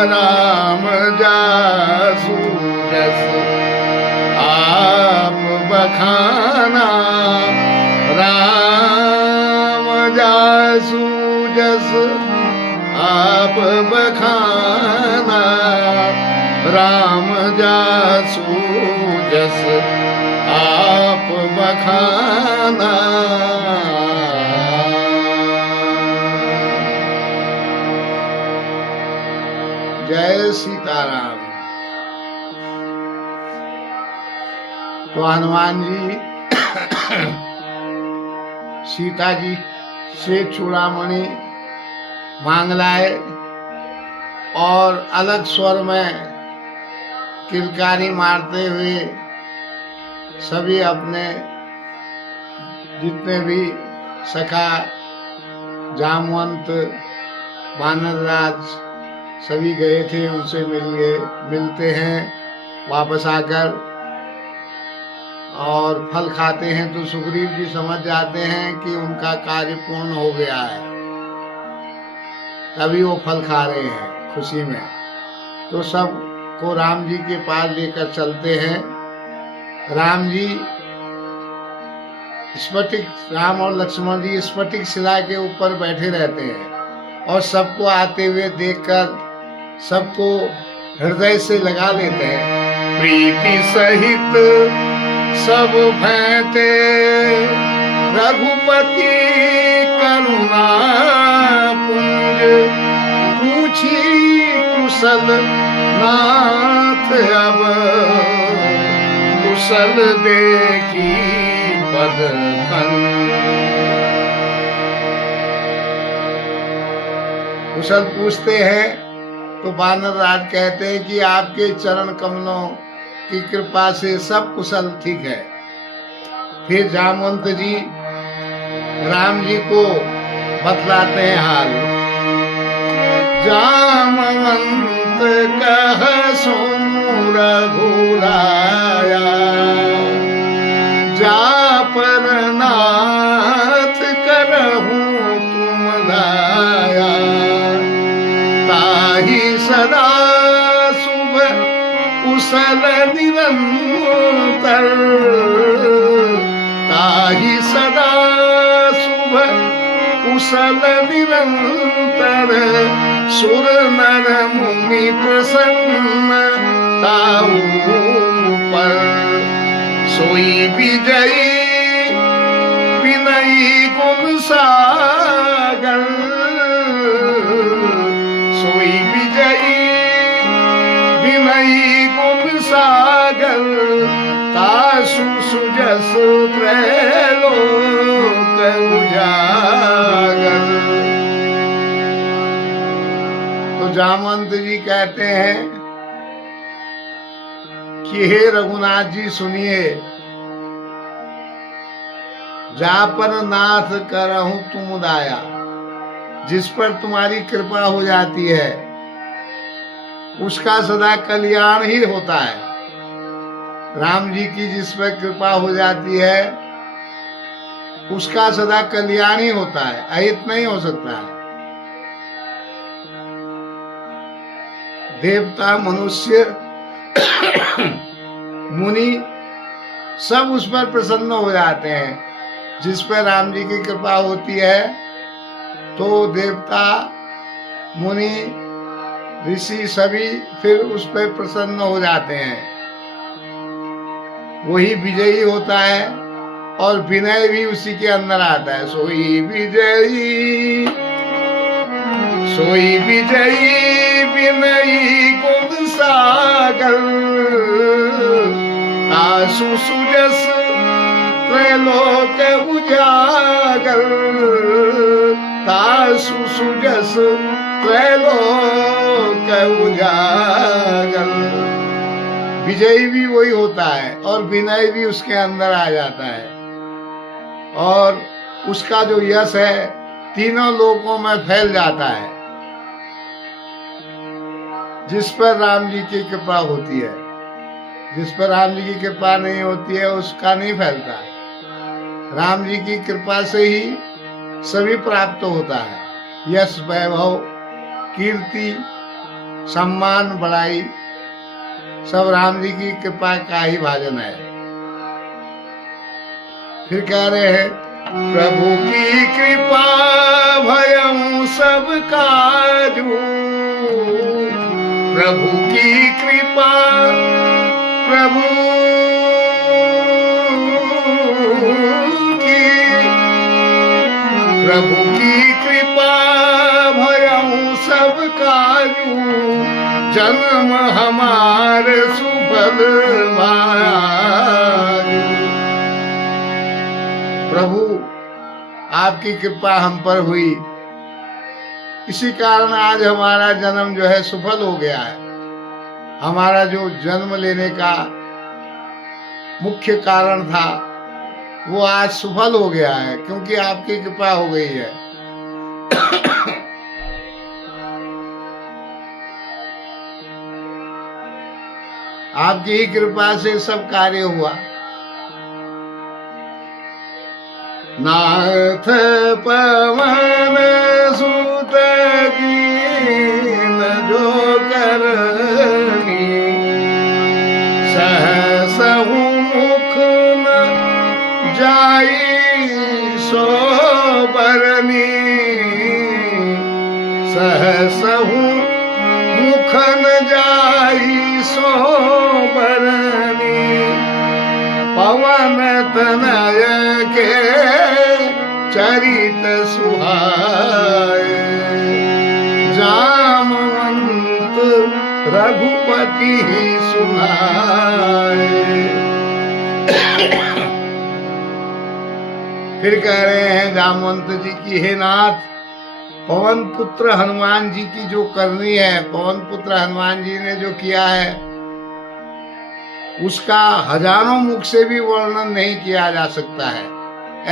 राम जासु जस आप बखाना, राम जासु जस आप बखाना, राम जासु जस आप बखाना। जय सीताराम। तो हनुमान जी सीता जी से चूड़ामणि मांग लाए और अलग स्वर में किलकारी मारते हुए सभी अपने जितने भी सखा जामवंत वानरराज सभी गए थे उनसे मिलते हैं वापस आकर और फल खाते हैं। तो सुग्रीव जी समझ जाते हैं कि उनका कार्य पूर्ण हो गया है, तभी वो फल खा रहे हैं खुशी में। तो सब को राम जी के पास लेकर चलते हैं। राम जी स्फटिक, राम और लक्ष्मण जी स्फटिक शिला के ऊपर बैठे रहते हैं और सबको आते हुए देखकर सबको हृदय से लगा लेते हैं। प्रीति सहित सब भैते रघुपति करुणा पुंज, पूछी कुशल नाथ अब कुशल देखी पद कुशल पूछते हैं। तो वानर राज कहते हैं कि आपके चरण कमलों की कृपा से सब कुशल ठीक है। फिर जामवंत जी राम जी को बतलाते हैं हाल। जामवंत कह सुन रघुराया, जा पर नाथ करहूँ तुम दाया, ताहि सदा शुभ कुशल निरंतर, ताहि सदा शुभ कुशल निरंतर, सुर नर मुनि प्रसन्न ताऊ पर, सोई विजयी विनयी गुण सागर, सोई विजयी विनयी गुण सागर, तासु सुजस त्रैलोक उजागर। तो जामवंत जी कहते हैं कि हे रघुनाथ जी सुनिए, जा पर नाथ करहूं तुम दाया, जिस पर तुम्हारी कृपा हो जाती है उसका सदा कल्याण ही होता है। राम जी की जिस पर कृपा हो जाती है उसका सदा कल्याण ही होता है, अहित नहीं हो सकता है। देवता मनुष्य मुनि सब उस पर प्रसन्न हो जाते हैं। जिस पर राम जी की कृपा होती है तो देवता मुनि ऋषि सभी फिर उस पर प्रसन्न हो जाते हैं। वही विजयी होता है और विनय भी उसी के अंदर आता है। सोई विजयी, सोई विजयी विनयी गुण सागर, आसु सुजस त्रैलोक उजागर, तासु सुजस त्रैलोक उजागर। विजयी भी वही होता है और विनय भी उसके अंदर आ जाता है और उसका जो यश है तीनों लोकों में फैल जाता है। जिस पर राम जी की कृपा होती है, जिस पर राम जी की कृपा नहीं होती है उसका नहीं फैलता। राम जी की कृपा से ही सभी प्राप्त होता है। यश, वैभव, कीर्ति सम्मान बड़ाई सब राम जी की कृपा का ही भाजन है। फिर कह रहे हैं प्रभु की कृपा भयं सब काजू, प्रभु की कृपा, प्रभु की कृपा भयं सब काजू, जन्म हमारे सुफल भाजू। प्रभु आपकी कृपा हम पर हुई, इसी कारण आज हमारा जन्म जो है सफल हो गया है। हमारा जो जन्म लेने का मुख्य कारण था वो आज सफल हो गया है, क्योंकि आपकी कृपा हो गई है। आपकी ही कृपा से सब कार्य हुआ। नाथ पवन सुत दीन जो करनी, सहसहु मुख न जाई सो बरनी, सहसहु मुख न जाई सो बरनी, पवन तनय के चरित सुहाए, जामवंत रघुपति सुनाए। फिर कह रहे हैं जामवंत जी की हे नाथ, पवन पुत्र हनुमान जी की जो करनी है, पवन पुत्र हनुमान जी ने जो किया है उसका हजारों मुख से भी वर्णन नहीं किया जा सकता है।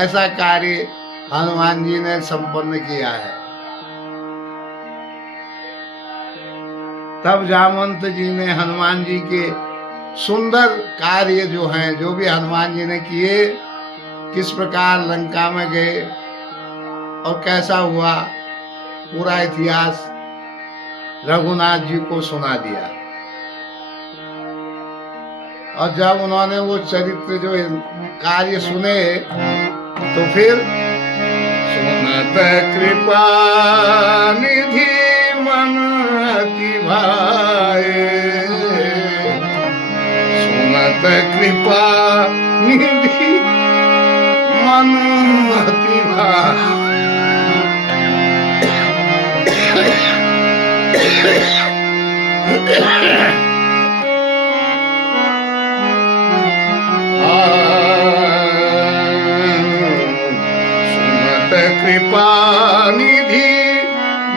ऐसा कार्य हनुमान जी ने संपन्न किया है। तब जामवंत जी ने हनुमान जी के सुंदर कार्य जो हैं, जो भी हनुमान जी ने किए, किस प्रकार लंका में गए और कैसा हुआ, पूरा इतिहास रघुनाथ जी को सुना दिया। और जब उन्होंने वो चरित्र जो कार्य सुने तो फिर सुनत कृपा निधि मन अति भाए, सुनत कृपा निधि मन अति भाए। सुनत कृपा निधि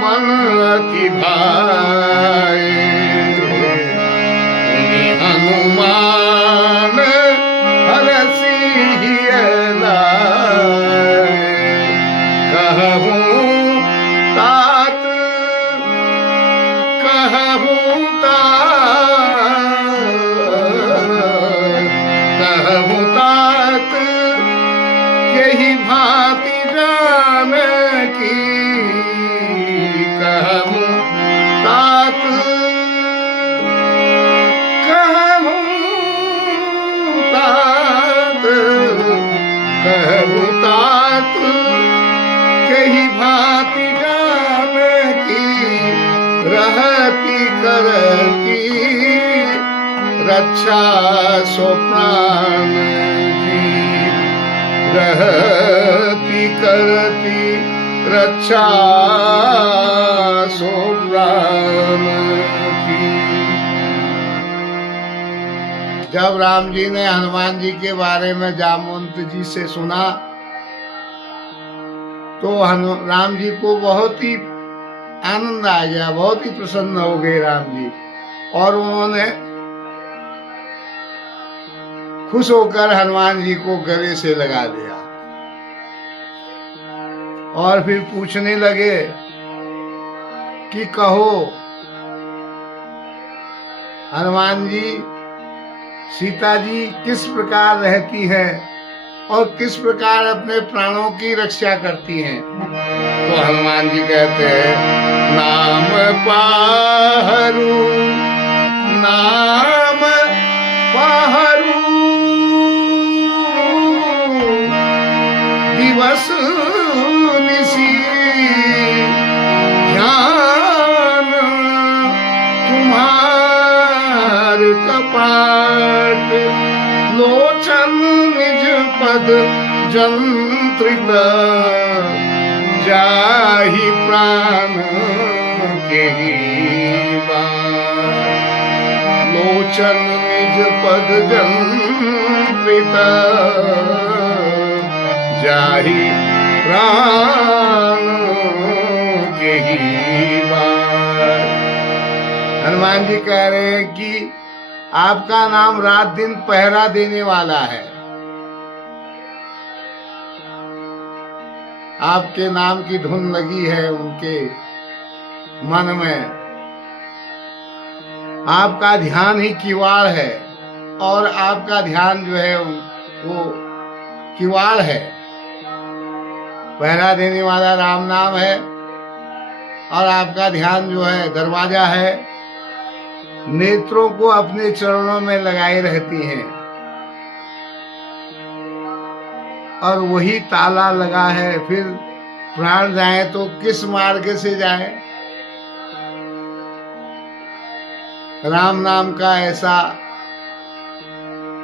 मन अति भाए, हनुमान हरसि हिय लाए, कहूँ तात कहूँ तात यही भांति जान की, कहूँ तात यही भांति जान की, रहती करती रक्षा सो प्राण की, रहती करती रक्षा सो प्राण की। जब राम जी ने हनुमान जी के बारे में जामवंत जी से सुना तो राम जी को बहुत ही आनंद आ गया, बहुत ही प्रसन्न हो गए राम जी, और उन्होंने खुश होकर हनुमान जी को गले से लगा दिया और फिर पूछने लगे कि कहो हनुमान जी, सीता जी किस प्रकार रहती हैं और किस प्रकार अपने प्राणों की रक्षा करती हैं। तो हनुमान जी कहते हैं नाम पाहरू पाट लोचन निज पद जंत्रित जाहि प्राण के लोचन निज पद जंत्रित जाहि प्राण के हनुमान जी कह रहे हैं कि आपका नाम रात दिन पहरा देने वाला है। आपके नाम की धुन लगी है उनके मन में। आपका ध्यान ही किवाड़ है और आपका ध्यान जो है वो किवाड़ है। पहरा देने वाला राम नाम है और आपका ध्यान जो है दरवाजा है। नेत्रों को अपने चरणों में लगाए रहती हैं और वही ताला लगा है। फिर प्राण जाए तो किस मार्ग से जाए? राम नाम का ऐसा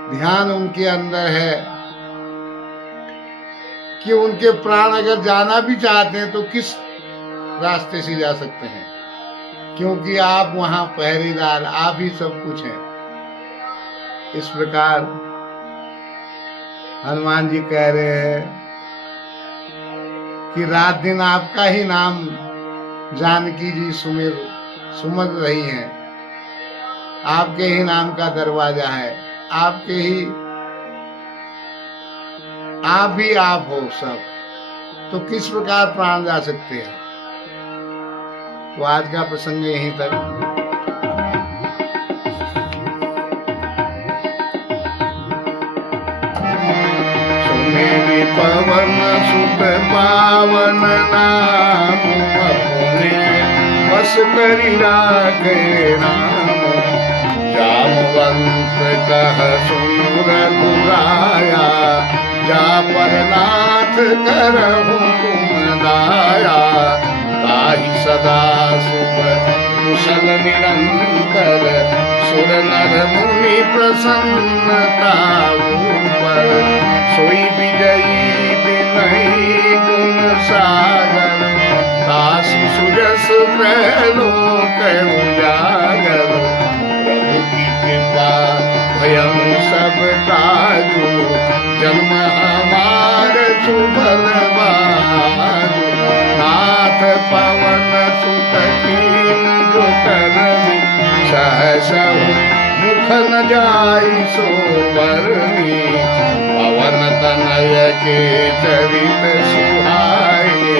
ध्यान उनके अंदर है कि उनके प्राण अगर जाना भी चाहते हैं तो किस रास्ते से जा सकते हैं, क्योंकि आप वहां पहरेदार, आप ही सब कुछ हैं। इस प्रकार हनुमान जी कह रहे हैं कि रात दिन आपका ही नाम जानकी जी सुमर रही हैं। आपके ही नाम का दरवाजा है, आप हो सब, तो किस प्रकार प्राण जा सकते हैं? तो आज का प्रसंग यहीं तक। सुमेरी पवन सुत पावन नाम, अपने बस करि राखे राम। जामवंत कह सुन रघुराया, जा पर नाथ करहु तुम दाया। ताहि सदा सुख कुशल निरंतर, सुर नर मुनि प्रसन्नता ऊपर। सोई विजयी विनयी गुण सागर, तासु सुजस त्रैलोक उजागर। प्रभु की कृपा भयं सब काजू, जन्म हमार सुबल बाजू। नाथ पवन सुत कीन जो करनी, सहसहु मुख न जाई सो बरनी। पवन तनय के चरित सुहाए,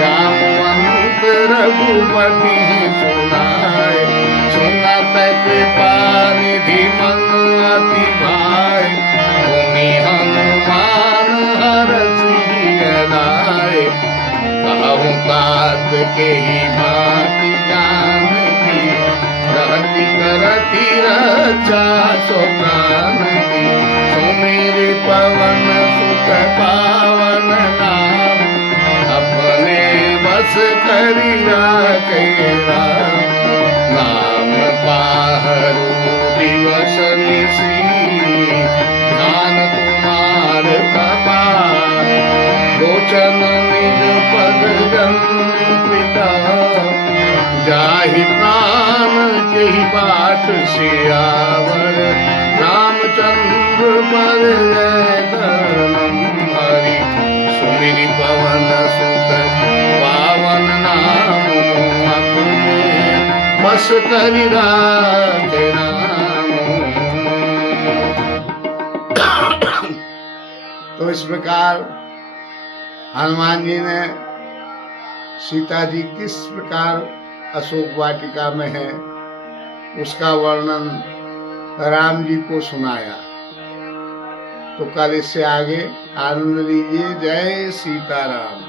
जामवंत रघुपति सुनाए। सुनत कृपा निधि मन अति भाए, मुनि हनुमान हरषि लाए। कहूँ तात के ही भांति जानकी, रहती करती रक्षा सो प्राण की। सुमेरि पवन सुत पावन नाम, अपने बस करि राखे राम। नाम पाहरु दिवस निसी, ध्यान तुम्हार कपार। लोचन निज पद जंत्रिता, जाहि प्राण के बाट सियावर। रामचंद्र पर जय धर्म हरि, सुमिरि पवन सुत पावन नाम। अपने बस करि राखे राम। तो इस प्रकार हनुमान जी ने सीता जी किस प्रकार अशोक वाटिका में है उसका वर्णन राम जी को सुनाया। तो कल इससे आगे आनंद लीजिए। जय सीताराम।